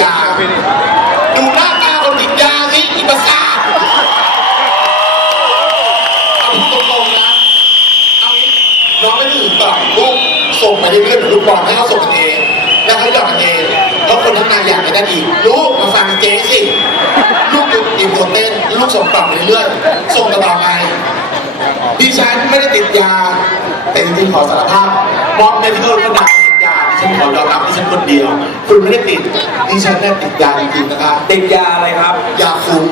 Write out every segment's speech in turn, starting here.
ยา ดูหน้าตาคนติดยาสิอีประสาทเอาตรงๆนะ เอางี้น้องไม่ถึงตอบลูกส่งไปเรื่อยๆเหมือนลูกบอลให้เขาส่งกันเอง แล้วเขาหยอดกันเอง แล้วคนทั้งนายอยากไปได้อีก ลูกมาฟังเจ๊สิ ลูกดูตีมตัวเต้น ลูกส่งต่อไปเรื่อยๆ ส่งต่อไปดิฉันไม่ได้ติดยา แต่จริงๆขอสารภาพมอบเมดิคอลก็ด่าติด ยาดิฉันขอยอมรับดิฉันคนเดียว คุณไม่ได้ติดดิฉันได้ติดยาจริงๆนะคะติดยาอะไรครับ ยาคุม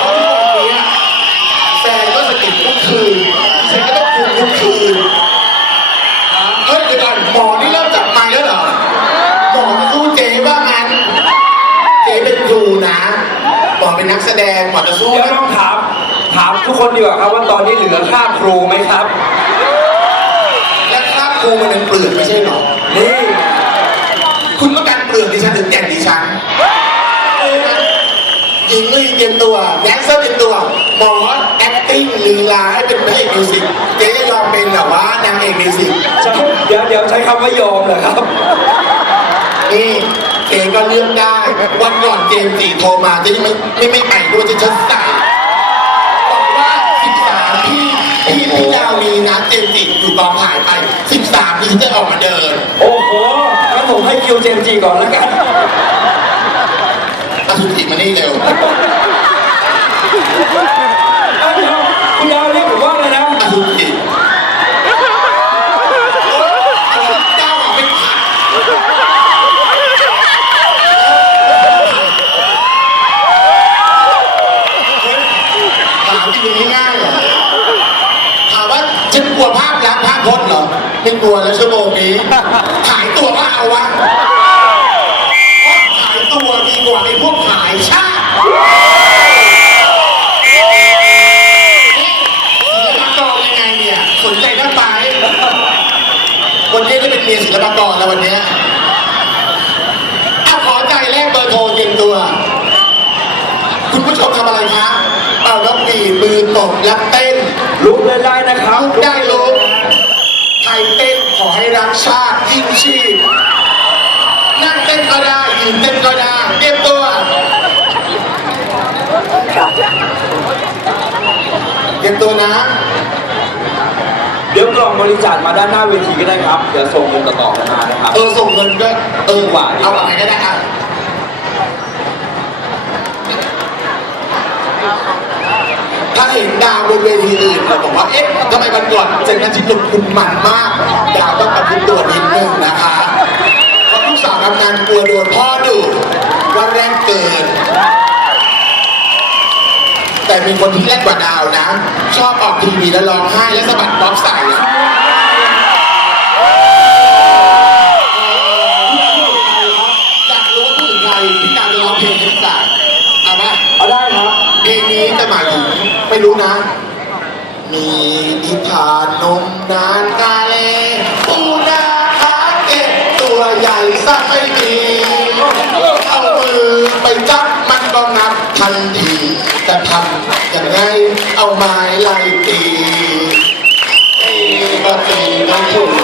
เพราะทุกวันนี้แฟนก็สะกิดทุกคืนดิฉันก็ต้องคุมทุกคืนเฮ้ยเดี๋ยวก่อนหมอนี่เริ่มจับไม้แล้วเหรอหมอจะสู้เจ๊ว่างั้นเจ๊เป็นครูนะหมอเป็นนักแสดงหมอจะสู้เดี๋ยวนะ ต้องถาม ถามทุกคนดีกว่าครับว่าตอนนี้เหลือค่าครูไหมครับ และคราบครูมันเป็นเปลือกไม่ใช่หรอ นี่ คุณต้องการเปลือกดิฉันถึงแก่นดิฉันหญิงลีเตรียมตัวแดนเซอร์เตรียมตัว หมอ acting ลีลาให้เป็นพระเอกมิวสิกเจ๊จะยอมเป็นแบบว่านางเอกมิวสิกใช่เดี๋ยวเดี๋ยวใช้คำว่ายอมเหรอครับ นี่เจ๊ก็เลือกได้ วันก่อนเจมส์จีโทรมาเจ๊ยังไม่ไม่ไม่ไปด้วยจะฉันใส่บอกว่า13พี่พี่พี่ดาว มีนะเจมส์จีอยู่กองถ่ายไป 13พี่จะออกมาเดินโอ้โหงั้นผมให้คิวเจมส์จีก่อนแล้วกันอสุจิมานี่เร็วอ้าวเดี๋ยวคุณดาวเรียกผมว่าอะไรนะ อสุจิเจ้าของเป็นผักถามจริงง่ายๆเหรอถามว่าฉันกลัวภาพลักษณ์ภาพพจน์เหรอไม่กลัวแล้วชั่วโมงนี้ขายตัวก็เอาวะขายตัวดีกว่าไอ้พวกขายชาติศิลปากรยังไงเนี่ยสนใจได้ไหม วันนี้ได้เป็นเมียศิลปากรแล้ววันเนี้ยอะขอใจแลกเบอร์โทรเตรียมตัว คุณผู้ชมทำอะไรคะเอาแล้วปีบมือตบแล้วเต้นลุกได้ได้นะครับลุกได้ลุกใครเต้นขอให้รักชาติยิ่งชีพ นั่งเต้นก็ได้ ยืนเต้นก็ได้ เตรียมตัว เตรียมตัวนะ เดี๋ยวกล่อง บริจาคมาด้านหน้าเวทีก็ได้ครับ เดี๋ยวส่งเงินต่อๆกันมานะครับ เออส่งเงินก็เออดีกว่าดีกว่าเอาอะไรก็ได้อะถ้าเห็นดาวบนเวทีอื่นเราบอกว่าเอ๊ะทำไมวันก่อนเจนนันทิพย์คุณมันมาก ดาวต้องประพฤติตัวนิดนึงนะคะเพราะลูกสาวทำงานกลัวโดนพ่อดุว่าแรงเกิน แต่มีคนที่แรกกว่าดาวนะ ชอบออกทีวีแล้วร้องไห้แล้วสะบัดบ๊อบใส่ อยากรู้ว่าพูดถึงใครพี่ดาวจะร้องเพลงให้พี่สายเอาปะ เอาได้ครับ เพลงนี้จะหมายถึง ไม่รู้นะ มีนิทานนมนานกาเลปูนาคาเก็บตัวใหญ่สักไม่ดีเอามือไปจับมันก็งับทันทีแต่ทำยังไงเอาไม้ไล่ตีตีก็ตีน้องผู้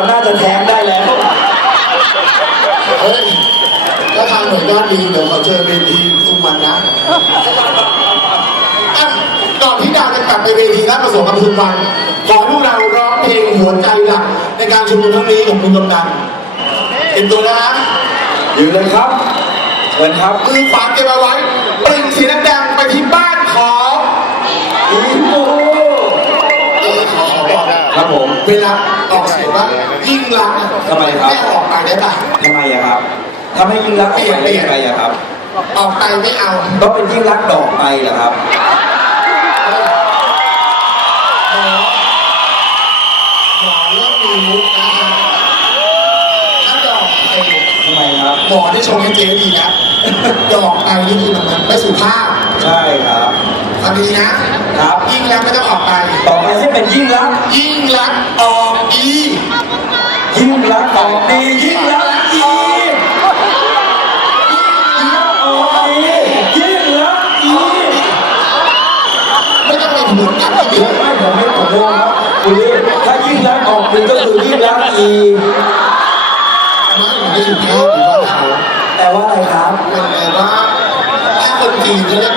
าวน่าจะแท้งได้แล้วเฮ้ยถ้าทางหน่วยงานดีเดี๋ยวขอเชิญเวทีสุมันนะอะก่อนที่ดาวจะกลับไปเวทีราชประสงค์กับสุมันขอให้พวกเราร้องเพลงหัวใจหลักในการชุมนุมครั้งนี้ของคุณกำนันเป็นตัวนะฮะยืนเลยครับเชิญครับมือขวาเก็บเอาไว้ปริ่งเสียงดังๆไปที่บ้านของ ผมเวลาออกเสียงว่ายิ่งรักอะทำไมครับ ไม่ออกไปได้ปะทำไมอะครับทำให้ยิ่งรักษณ์ออกไปได้ยังไงอะครับ ออกไปไม่เอาก็เป็นยิ่งรักษณ์ดอกไปเหรอครับหมอหมอเริ่มมีมุกนะฮะถ้าดอกไปทำไมครับ หมอที่ชงให้เจ๊ดีนะดอกไปนี่คือมันไม่สุภาพ ใช่ครับ ฟังดีนะครับ ยิ่งรักไม่ต้องออกไป ต่อไปให้เป็นยิ่งรักษณ์ยิ่งรักออกอียิ่งรักษณ์ออกดียิ่งรักษณ์อีออกดียิ่งรักษณ์อีไม่ต้องไปเหมือนกันอีเดี๋ยวไม่ผมไม่ผมงงครับคุณลี่ถ้ายิ่งรักษณ์ออกดีก็คือยิ่งรักษณ์อีไม่ไม่สุภาพหรือว่าเขาแต่ว่าอะไรครับมันแปลว่าถ้าคนจีนเขาเรียก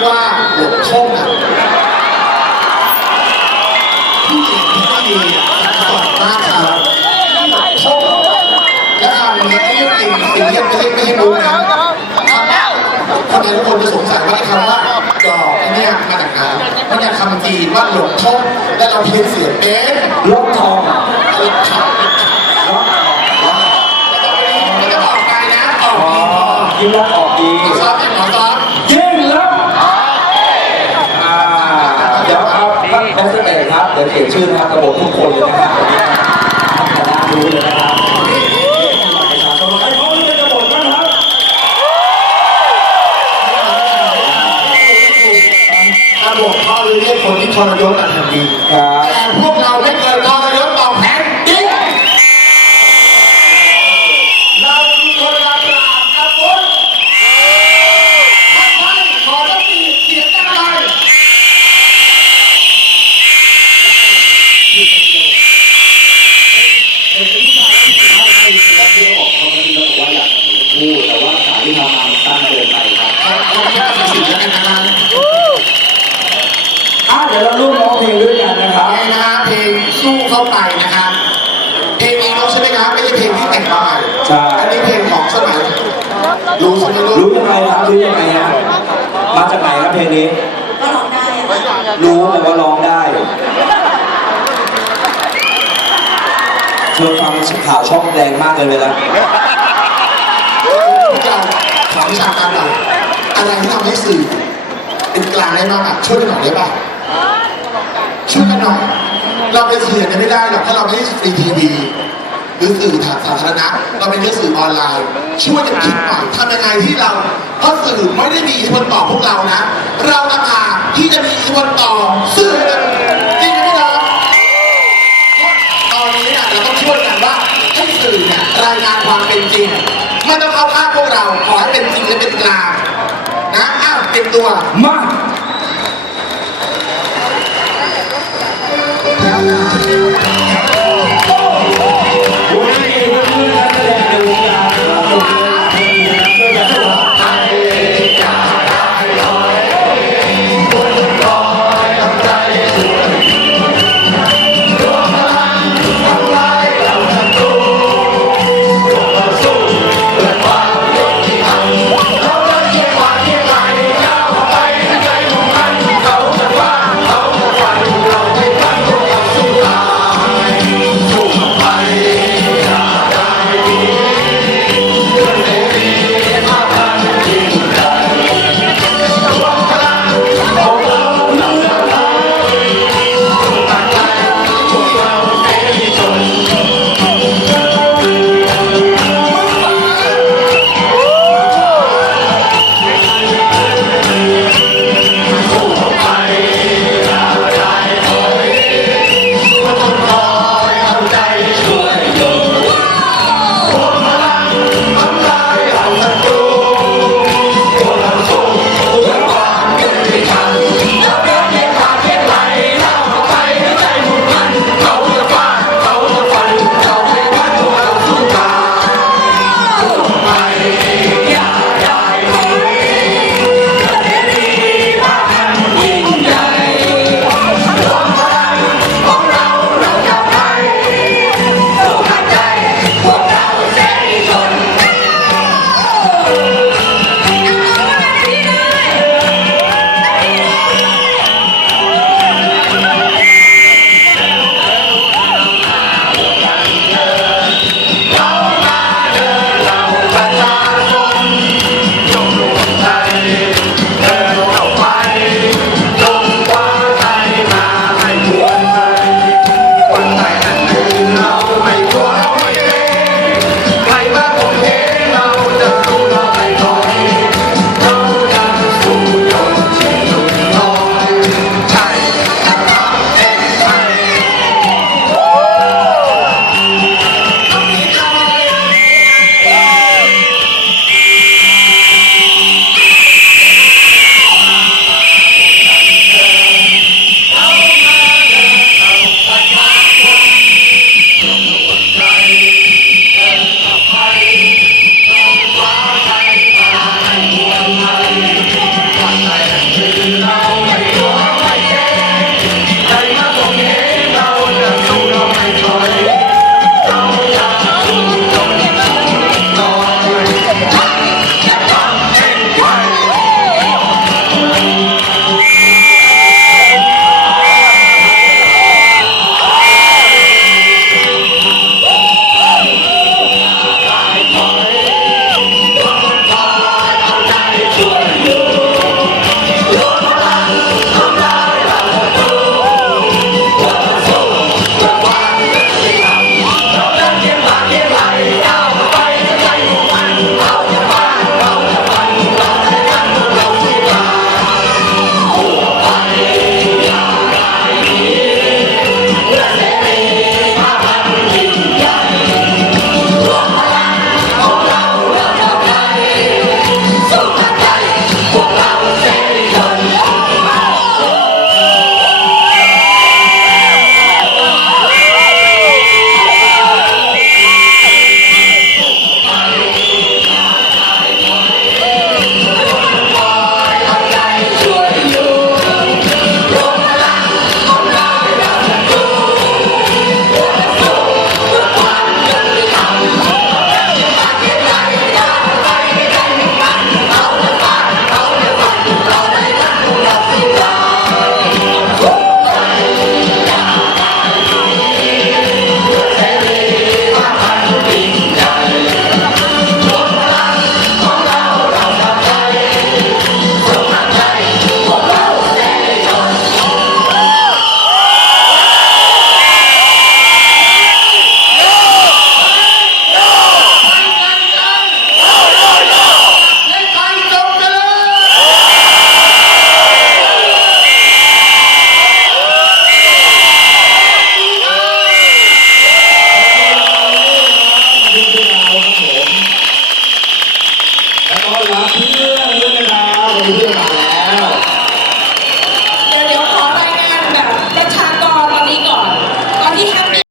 คนไทยทุกคนจะสงสัยว่าคำว่าดอกเนี่ยมาจากไหนมันจากคำจีนว่าหลงช่องและเราเพี้ยนเสียงเป็นล็อกทองหลงช่องล็อกล็อกไม่ต้องออกไปนะออกดีพอยิ่งรักษณ์ออกดีหมอซ้อมหมอซ้อมยิ่งรักษณ์อ่าเดี๋ยวครับท่านแสเตอร์ครับ เดี๋ยวเขียนชื่อนะครับกระโดดทุกคนเลยนะครับ ระบบเขาเรียกคนที่ทรยศอันดีครับ แต่พวกเราไม่เคยทรยศต่อแผ่นดินเราคือคนละปราบอาวุธท่านท่านขอรับปีเสียงดังเลย พูดแต่ว่าสายที่ทำมามันสั้นเกินไปครับ ขออนุญาตสิ่งแล้วกันนะครับ อะเดี๋ยวเราร่วมร้องเพลงด้วยกันนะครับไปนะฮะเพลงสู้เข้าไปนะครับเพลงนี้รู้ใช่ไหมครับไม่ใช่เพลงที่แต่งมาใหม่ใช่ อันนี้เพลงของสมัยรู้ใช่ไหมลูรู้กยังไงครับรู้ยังไงฮะมาจากไหนครับเพลงนี้ ก็ร้องได้อะค่ะรู้แต่ว่าร้องได้ เธอฟังข่าวช่องแรงมากเลยเวลาเราขอวิชาการหน่อยอะไรที่ทำให้สื่อเป็นกลางได้บ้างอะช่วยกันหน่อยได้ป่ะ ช่วยกันหน่อย เราเป็นสื่ออย่างนี้ไม่ได้หรอกถ้าเราไม่ได้ฟรีทีวีหรือสื่อสาธารณะเราเป็นแค่สื่อออนไลน์ ช่วยกันคิดหน่อยทำยังไงที่เราเพราะสื่อไม่ได้มีอิทธิพลต่อพวกเรานะ เราต่างหากที่จะมีอิทธิพลต่อสื่อจริงไหมพี่น้องตอนนี้เนี่ยเราต้องช่วยกันว่าให้สื่อเนี่ยรายงานความเป็นจริงไม่ต้องเข้าข้างพวกเราขอให้เป็นจริงและเป็นกลางนะอ้าวเตรียมตัวมา Gracias.